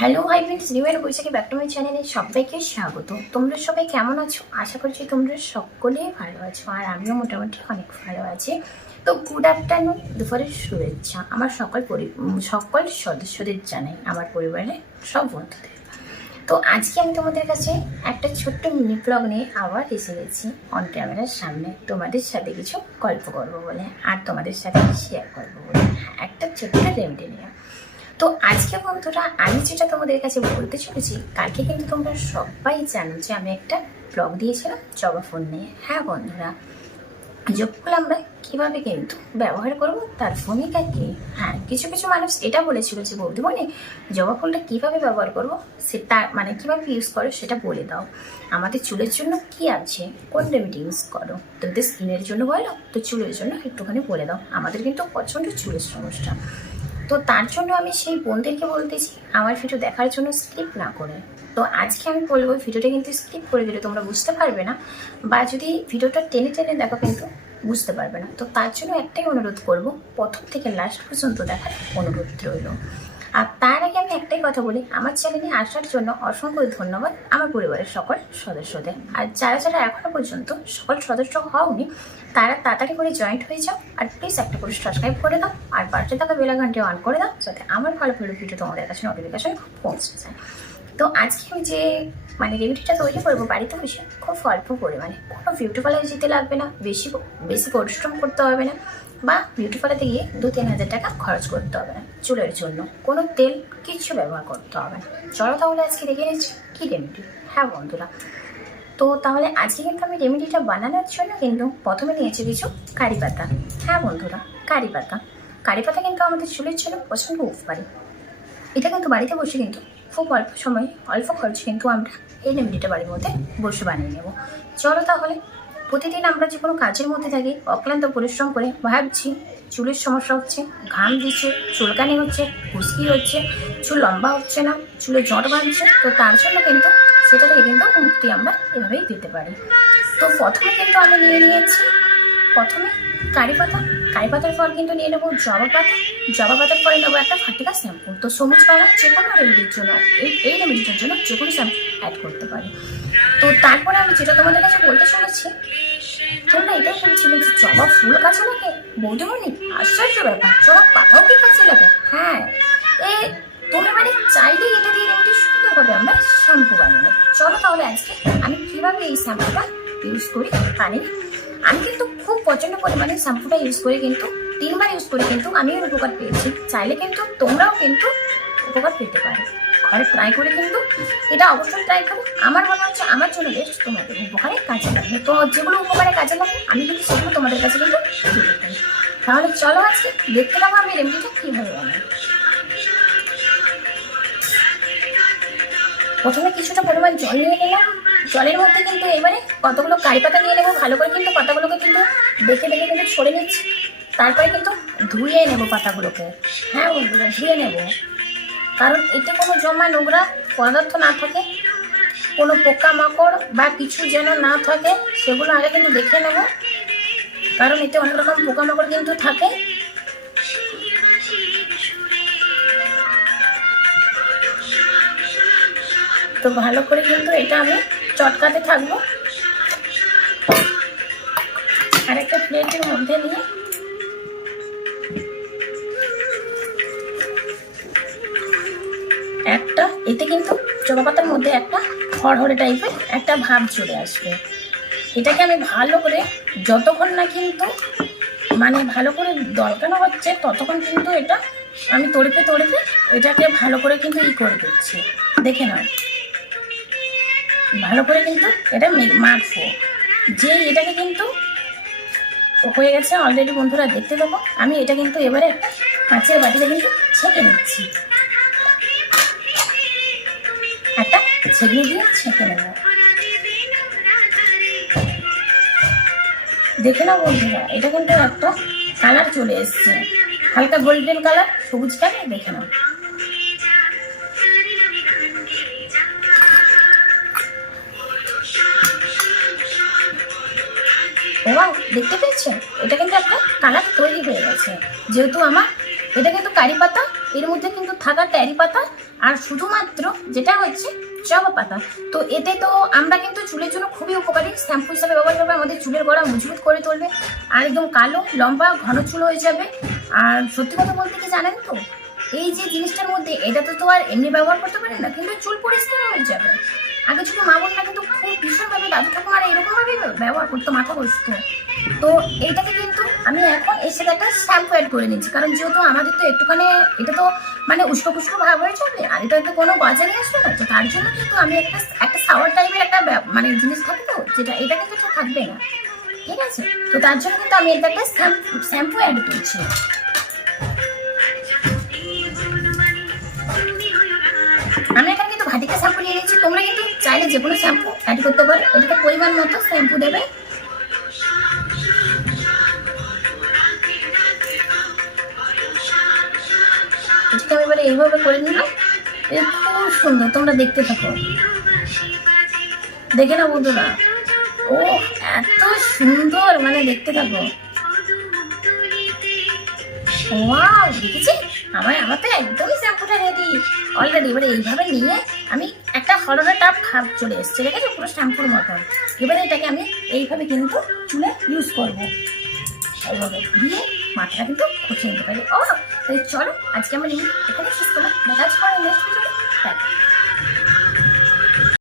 Hello hi friends new year Baishakhi back to my চ্যানেলে সবাইকে স্বাগত। তোমরা সবাই কেমন আছো? আশা করছি তোমরা সকলেই ভালো আছো, আর আমিও মোটামুটি অনেক ভালো আছি। তো গুড আফটারনুন দুপুরের শুভেচ্ছা। আমার সকল পরি, সকল সদস্যদের জানাই, আমার পরিবারের সব বন্ধুদের। তো আজকে আমি তোমাদের কাছে একটা ছোট্ট মিনি ব্লগ নিয়ে আবার এসে গেছি। অন ক্যামেরার সামনে তোমাদের সাথে কিছু গল্প করব বলে, আর তোমাদের সাথে শেয়ার করব বলে। একটা ছোট্ট রেমেডি নিয়ে। তো আজকে বন্ধুরা, আমি যেটা তোমাদের কাছে বলতে চলেছি, কালকে কিন্তু তোমরা সবাই জানো যে আমি একটা ব্লগ দিয়েছিলাম, জবা ফোন নিয়ে। হ্যাঁ বন্ধুরা যোগফল আমরা কীভাবে কিন্তু ব্যবহার করব, তার ভূমিকা কি? হ্যাঁ কিছু কিছু মানুষ এটা বলেছিল যে, বৌদিমণি, জবা ফুলটা কীভাবে ব্যবহার করব? তার মানে কীভাবে ইউজ করো, সেটা বলে দাও। আমাদের চুলের জন্য কি আছে? কোন রেমেডি ইউজ করো? তোদের স্কিনের জন্য বলো, তো চুলের জন্য একটুখানি বলে দাও। আমাদের কিন্তু প্রচণ্ড চুলের সমস্যা। তো তার জন্য আমি সেই বোনদেরকে বলতেছি, আমার ভিডিও দেখার জন্য স্কিপ না করে। তো আজকে আমি বলব ভিডিওটা কিন্তু স্কিপ করে দিলে তোমরা বুঝতে পারবে না, বা যদি ভিডিওটা টেনে টেনে দেখো কিন্তু বুঝতে পারবে না। তো তার জন্য একটাই অনুরোধ করব, প্রথম থেকে লাস্ট পর্যন্ত দেখার অনুরোধ রইল। আর তার একটাই কথা বলি, আমার চ্যানেলে আসার জন্য অসংখ্য ধন্যবাদ আমার পরিবারের সকল সদস্যদের। আর যারা যারা এখনও পর্যন্ত সকল সদস্য হওনি, তারা তাড়াতাড়ি করে জয়েন্ট হয়ে যাও আর প্লিজ একটা করে সাবস্ক্রাইব করে দাও আর পাশে থাকা বেলা ঘন্টে অন করে দাও যাতে আমার ভালো ভালো ভিডিও তোমাদের কাছে নোটিফিকেশন পৌঁছে যায়। তো আজকে আমি যে মানে রেমেডিটা তৈরি করব বাড়িতে বসে, খুব অল্প পরিমাণে। কোনো বিউটি পার্লারে যেতে লাগবে না, বেশি বেশি পরিশ্রম করতে হবে না। বা বিউটি পার্লারে গিয়ে দু তিন হাজার টাকা খরচ করতে হবে। না চুলের জন্য। কোনো তেল কিছু ব্যবহার করতে হবে না। চলো তাহলে আজকে দেখে নিচ্ছি কী রেমেডি হ্যাঁ বন্ধুরা, তো তাহলে আজকে কিন্তু আমি রেমেডিটা বানানোর জন্য কিন্তু প্রথমে নিয়েছি কিছু কারি পাতা। হ্যাঁ বন্ধুরা, কারি পাতা। কারি পাতা কিন্তু আমাদের চুলের জন্য প্রচণ্ড উপকারী। এটা কিন্তু বাড়িতে বসে কিন্তু খুব অল্প সময়, অল্প খরচে কিন্তু আমরা এই রেমেডিটা বাড়ির মধ্যে বসে বানিয়ে নেব। চলো তাহলে প্রতিদিন আমরা যে কোনো কাজের মধ্যে থাকি, অক্লান্ত পরিশ্রম করে ভাবছি, চুলের সমস্যা হচ্ছে, ঘাম দিচ্ছে, চুলকানি হচ্ছে, খুশকি হচ্ছে, চুল লম্বা হচ্ছে না, চুলে জট বাঁধছে তো তার জন্য কিন্তু সেটা থেকে কিন্তু মুক্তি আমরা এভাবেই দিতে পারি। তো প্রথমে কিন্তু আমি নিয়ে নিয়েছি, প্রথমে কারি পাতা কারি পাতার পর কিন্তু নিয়ে নেব, জবা পাতা। জবা পাতার পরে নেব একটা ফাটিকা শ্যাম্পু তো সবুজ কালার যে কোনো রেমেডির জন্য, এই এই রেমেডিটার জন্য যে কোনো শ্যাম্পু অ্যাড করতে পারি। তো তারপরে আমি যেটা তোমাদের কাছে বলতে চলেছি, তোমরা এটাই বলছিলে যে জবা ফুল কাছে লাগে? বৌদিমণি আশ্চর্য ব্যাপার, জবা পাতাও কি কাছে লাগে? হ্যাঁ এ তুমি মানে চাইলেই এটা দিয়ে রেমেডি সুন্দরভাবে আমরা শ্যাম্পু বানিয়ে নেব। চলো তাহলে আজকে আমি কীভাবে এই শ্যাম্পুটা ইউজ করি পানি আমি কিন্তু খুব প্রচণ্ড পরিমাণে শ্যাম্পুটা ইউজ করি কিন্তু, তিনবার ইউজ করে কিন্তু আমিও উপকার পেয়েছি। চাইলে কিন্তু তোমরাও কিন্তু উপকার পেতে পারো। ঘরে ট্রাই করে কিন্তু এটা অবশ্যই ট্রাই করো। আমার মনে হচ্ছে আমার জন্য বেস্ট তোমাদের উপকারে কাজে লাগবে তো যেগুলো উপকারে কাজে লাগে, আমি কিন্তু সেগুলো তোমাদের কাছে কিন্তু তাহলে চলো আজকে দেখতে পাবো আমি রেমেডিটা কীভাবে বানাই। প্রথমে কিছুটা পরিমাণ জল নিয়ে নিলাম। জলের মধ্যে কিন্তু এবারে কতগুলো কারি পাতা নিয়ে নেব, ভালো করে কিন্তু পাতাগুলোকে কিন্তু দেখে দেখে কিন্তু ছড়ে নিচ্ছি। তারপরে কিন্তু ধুয়ে নেব পাতাগুলোকে। হ্যাঁ ধুয়ে নেব। কারণ এতে কোনো জমা নোংরা পদার্থ না থাকে, কোনো পোকামাকড় বা কিছু যেন না থাকে, সেগুলো আগে কিন্তু দেখে নেব। কারণ এতে অনেক রকম পোকামাকড় কিন্তু থাকে। তো ভালো করে কিন্তু এটা আমি চটকাতে থাকব। আর একটা প্লেটের মধ্যে নিয়ে। একটা, এতে কিন্তু জবা পাতার মধ্যে একটা হড়হড়ে টাইপের একটা ভাব চলে আসবে। এটাকে আমি ভালো করে, যতক্ষণ না কিন্তু মানে ভালো করে দরকানো হচ্ছে, ততক্ষণ কিন্তু এটা আমি তড়পে তড়পে এটাকে ভালো করে কিন্তু ই করে দিচ্ছি। দেখে নাও। ভালো করে কিন্তু এটা মাখবো যে এটাকে কিন্তু হয়ে গেছে অলরেডি বন্ধুরা দেখতে দেবো আমি এটা কিন্তু এবারে একটা কাঁচের বাটিতে কিন্তু ছেঁকে নিচ্ছি। একটা ছেঁকে দিয়ে ছেঁকে নেব। দেখে নাও বন্ধুরা, এটা কিন্তু একটা কালার চলে এসছে। হালকা গোল্ডেন কালার সবুজ কালার দেখে নাও। ও দেখতে পেয়েছেন, এটা কিন্তু একটা কালার তৈরি হয়ে গেছে। যেহেতু আমার, এটা কিন্তু কারি পাতা, এর মধ্যে কিন্তু থাকা ট্যারি পাতা, আর শুধুমাত্র যেটা হচ্ছে জবা পাতা। তো এতে তো আমরা কিন্তু চুলের জন্য খুবই উপকারী। শ্যাম্পু হিসাবে ব্যবহার করবে আমাদের চুলের গোড়া মজবুত করে তুলবে, আর একদম কালো, লম্বা, ঘন চুল হয়ে যাবে। আর সত্যি কথা বলতে কি জানেন তো, এই যে জিনিসটার মধ্যে এটা তো তো আর এমনি ব্যবহার করতে পারে না, কিন্তু চুল পরিষ্কার হয়ে যাবে। আগে ছিল মা বোনরা কিন্তু খুব ভীষণভাবে দাদু ঠাকুমারা এরকম ভাবে ব্যবহার করতো মাথা বসতো। তো এইটাকে কিন্তু আমি এখন এর সাথে একটা শ্যাম্পু অ্যাড করে নিচ্ছি কারণ যেহেতু আমাদের তো একটুখানি এটা তো মানে উস্কো পুস্কো ভাব হয়ে যাবে আর এটা তো কোনো গজানি আসবে না, তো তার জন্য কিন্তু আমি একটা একটা সাওয়ার টাইপের একটা মানে জিনিস থাকে তো, যেটা, এটা কিন্তু ঠিক থাকবে না। ঠিক আছে? তো তার জন্য কিন্তু আমি এটা একটা শ্যাম্পু অ্যাড করছি। আমি এখানে ভাটিকা শ্যাম্পু নিয়ে নিয়েছি। তোমরা কিন্তু চাইলে যে কোনো শ্যাম্পু অ্যাড করতে পারো। এটাতে পরিমাণ মতো শ্যাম্পু দেবে। এটাকে আমি এবারে এইভাবে করে নিলাম। খুব সুন্দর। তোমরা দেখতে থাকো। দেখে না বন্ধুরা। ও এত সুন্দর! মানে দেখতে থাকো। ওয়াও দেখেছি? আমার আমার তো একদমই শ্যাম্পুটা রেডি অলরেডি এবারে এইভাবে নিয়ে আমি একটা হলরে টাপ খাপ চলে এসছে ঠিক আছে পুরো শ্যাম্পুর মতন। এবারে এটাকে আমি এইভাবে কিন্তু চুলে ইউজ করব। এইভাবে দিয়ে মাথাটা কিন্তু খুঁজে নিতে পারি। ও তাহলে চলো, আজকে আমার এখানে শেষ করলাম। দেখা হচ্ছে নেক্সট